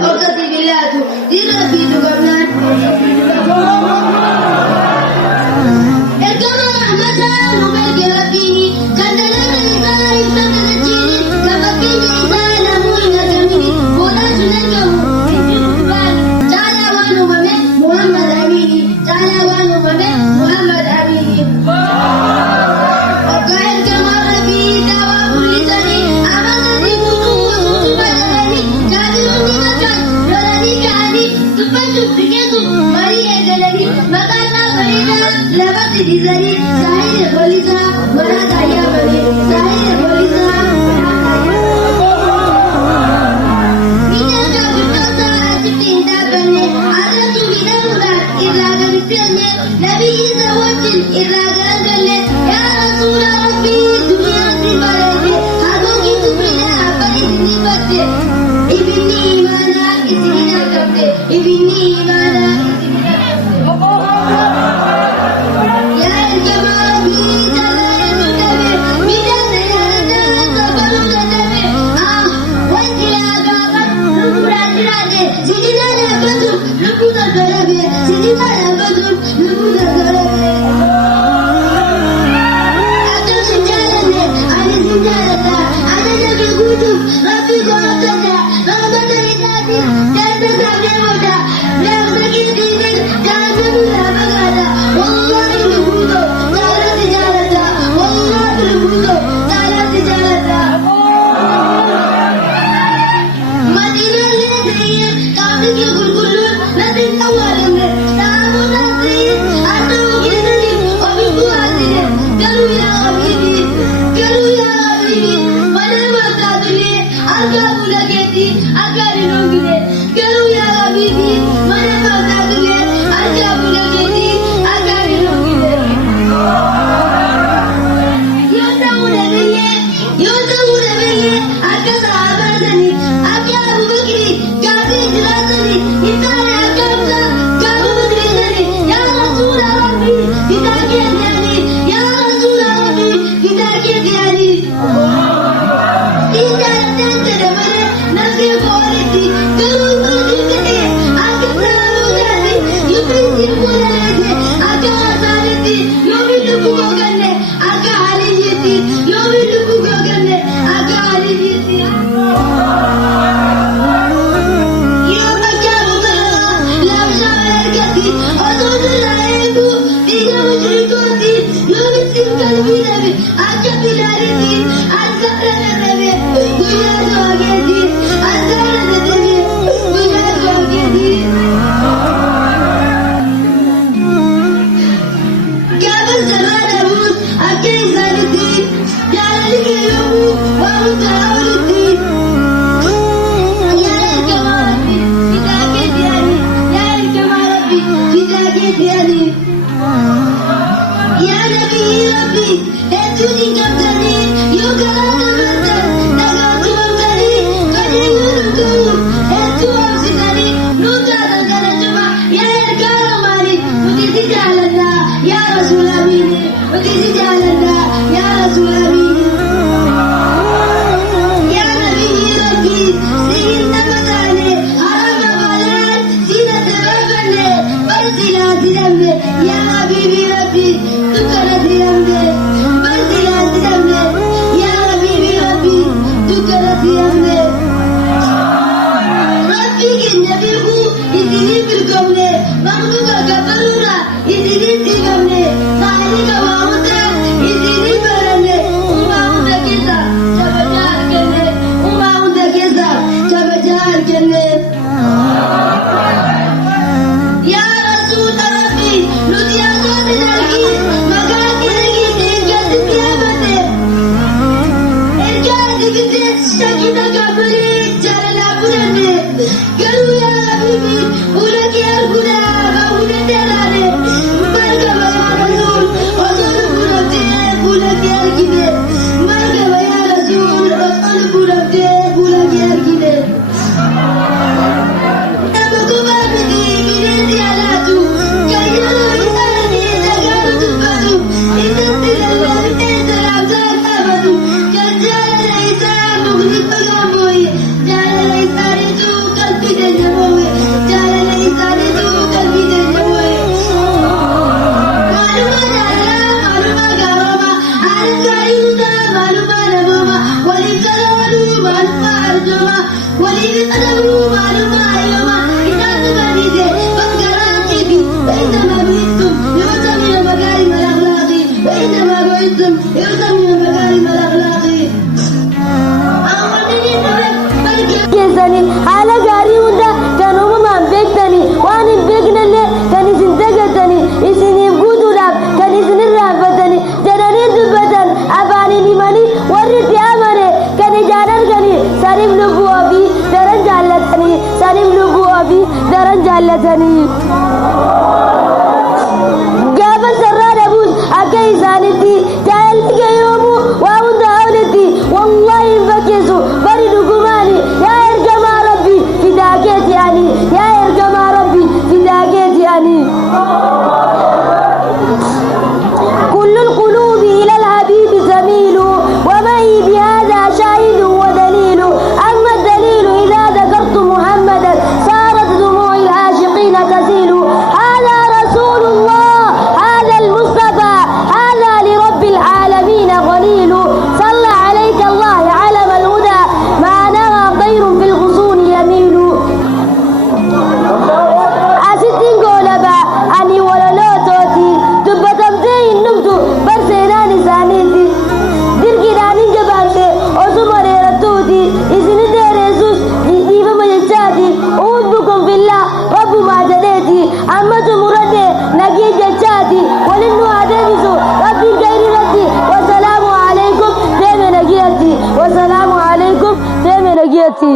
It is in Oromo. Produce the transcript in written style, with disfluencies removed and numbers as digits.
Ortati billaatu dhiirra fiitu qabnaan. Ergama rahmataa nu erge rabbiini kan dalaga isaa ibsa gadachiini kan fakkeenya isaa namuu hin argamini boodaan sun argamu ittiin utubaan caalaa waan uumame Muhammad Amiini caalaa waan uumame Muhammad Amiini. Akka ergama rabbii daawaa mul'isanii amananii guutuu gosuutu balatanii kaafiroonni makaan lolanii ka'anii dubbachuuf biqiltuuf marii eegalanii maqaan dhaabaniidhaa lafatti dhiisanii saayii eebbolisaa maraata ayyaamanii saayii eebbolisaa maraata ayyaamanii. Miidhaan kaafirtootaa achitti hin dhaabbanne arratu miidhamuudhaan irraa gadi seenne nabiyyi isa wajjin irraa garagalle yaa rasuula rabbii duniyaatti bareede haguuggii tuffiidhaan abbaan isinii badde ibinni imaanaa isinii argamte ibinni imaanaa isinii argamte. Yaa ergamaa rabbii jalaa eetu dhabe miidhaan ayyaanataa safaruu dadhabe wanti yaa gaafa lubbuudhaan jiraate sidinaa dhaabbatuun lubbuu gargarabe sidinaa dhaabbatuun lubbuu gargarabe. Akkam sin jaalanne ani sin jaalladha ajaja kee guutuuf rabbii koo hordofta rahmata isaatiin jaalataaf deemuudha beekumsa keetiitiin jaallatamuu irraa fagaadha wallaahi lubbuu koo jaalatti jaalladha wallaahi lubbuu koo jaalatti jaalladha. Madiinaallee ta'ee qaamni kee qulqulluun natti hin awwaalamne saamuudhaan ta'ee haasawuu keessaniif ofiif bu'aasine garuu yaa habiibii malee martaatullee argaa fuula keetii akka ani dhoofine garuu yaa habiibii malee martaatullee argaa fuula keetii akka ani dhoofine. Yoo ta'uu dhabeeyye akka sahaabaa sanii akka Abubakrii gaafii jiraatanii hin taane akka Hamzaa gaafa mudhiisanii yaa rasuula rabbii bitaa kee deanii yaa rasuula rabbii bitaa kee deanii. Siin jaalatteen jedhe malee nafsee koo walitti garuu guutuu ta'e akka sahaabuu taate yubbisiin fuudhaleete akka haasaanitti yoomiin lubbuu koo ganne akka Aliyyiitti yoomiin lubbuu koo ganne akka Aliyyiitti. Yoo bakkaamu kanarraa laabshaa ergatti osoo nurraa eeguu dhiiga mushrikooti yoomittiin qalbii dhabe akka Bilaalitti asirra dadhabe guyyaa du'aageeti asirra dadhabe guyyaa du'aageeti. Gaafa sarara dhabuus akka isaanitti jaalalli kee yommuu waa hundaa olitti. Yaa ergamaa rabbii fidaa kee deanii yaa ergamaa rabbii fidaa kee deanii. Yaa nabiyyi rabbii hedduu hin qabdanii yoo garaa qabaatan dhagaatti wamtanii qajeeluu dhuguu hedduu obsitanii nuu taatan kana cuma yaa ergaa ramaanii nuti si jaaladha yaa rasuula amiini nuti si jaaladha yaa rasuula amiini. Yaa nabiyyi rabbii siin nama taane harama balaan siina dabarfanne barsilaa didamne yaa habiibii rabbii dukkana didamne barsilaa didamne yaa habiibii rabbii dukkana didamne. Rabbii keenya beekuu isinii bilkoomne mamnuka gabbaruudha isinii siifamne saayinii qabaa hunda isinii baranne uumaa hunda keessa kabajaa arganne uumaa hunda keessa kabajaa arganne. Yaa rasuula rabbii nuti yaadota dargii maqaa keetiin eeggatti yaabate ergaa dibitee shakkina qabanii jaalalaa fudhanne garuu yaa habiibii fuula kee arguudhaa bahuudha dheeraane margaba yaa rasuul osoo lubbuu dhabdee fuula kee argine margaba yaa rasuul osoo lubbuu dhabdee fuula kee argine. Nama kophaa miti bineensi alaatu kan yeroo isaanii dhagaatu dubbatu isatti lallabitee salaamsaa qabatu kan jaalala isaa mukni tolaan booye jaalala isaaniitu qalbii أدعو معلومة أيما إذا تبديد فكراتي فإنما بعثتم لأتمم مكارم الأخلاق فإنما بعثتم لأتمم مكارم الأخلاق haala gaarii hunda kan uumamaan beektani waan hin beeknellee kan isin dagatani isiniif guutuudhaaf kan isin irraanfatani jedhanii dubbatan afaaniin himanii warri itti amane kan ijaan arganii saniif lubbuu ofii daran jaallatanii saniif lubbuu ofii daran jaallatanii gaafa sarraa dhabuus akka isaanitti jaalalli gayoomuu waa hunda hawletti wallaahi hin fakkeessu bari dhugumaani yaa ergamaa rabbi fidaa keeti ani yaa ergamaa rabbi fidaa keeti ani كل القلوب إلى الحبيب تميل ومعي بهذا شاهد ودليل أما الدليل إذا ذكرت محمدا صارت دموع العاشقين تسيل هذا رسول الله هذا المصطفى هذا لرب العالمين خليل صلى عليك الله علم الهدى ما نرى طير في الغصون يميل أستين قولبا أني ولا توتي دبتمتي النمتو برسيناني سانيتي درقيناني جبانتي أسمري رتوتي إذن دير يسوس جيبا مجتاتي أعوذ في الله رب ما جديتي أمة مرده نجي جتاتي ولنو عديسو ربي غير ردي والسلام عليكم ديم نجيتي والسلام عليكم ديم نجيتي